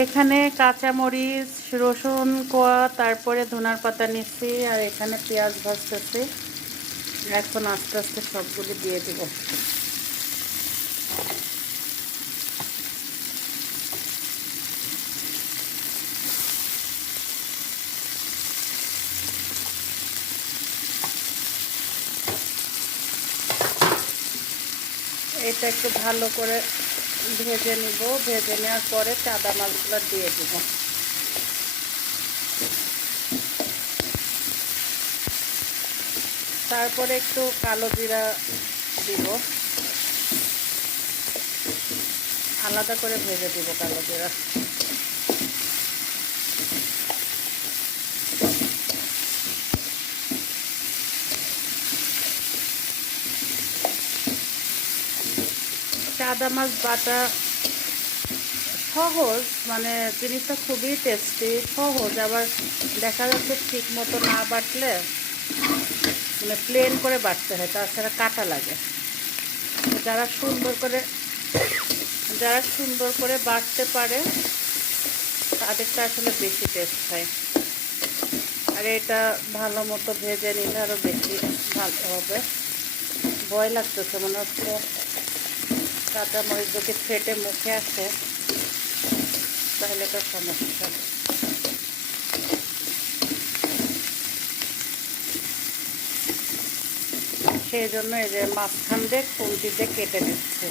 এখানে কাঁচামরিচ, রসুন কোয়া, তারপরে ধনার পাতা নিচ্ছি, আর এখানে পেঁয়াজ ভাজতেছি। এখন আস্তে আস্তে সবগুলি দিয়ে দিব। এটা একটু ভালো করে ভেজে নিব। ভেজে নেওয়ার পরে চাদা মাছগুলো দিয়ে দিব। তারপরে একটু কালো জিরা দিব, আলাদা করে ভেজে দিব কালো জিরা। চাদা মাছ বাটা সহজ, মানে জিনিসটা খুবই টেস্টি, সহজ। আবার দেখা যাচ্ছে ঠিক মতো না বাটলে, মানে প্লেন করে বাটতে হয়, তাছাড়া কাটা লাগে। যারা সুন্দর করে বাটতে পারে তাদেরটা আসলে বেশি টেস্ট হয়। আর এটা ভালো মতো ভেজে নিলে আরও বেশি ভালো হবে। ভয় লাগতেছে, মনে হচ্ছে কাঁচামরিচ যদি ফেটে মুখে আসে তাহলে তো সমস্যা। সেই জন্য এই যে মাঝখান দিয়ে খুন্তি দিয়ে কেটে নিচ্ছি।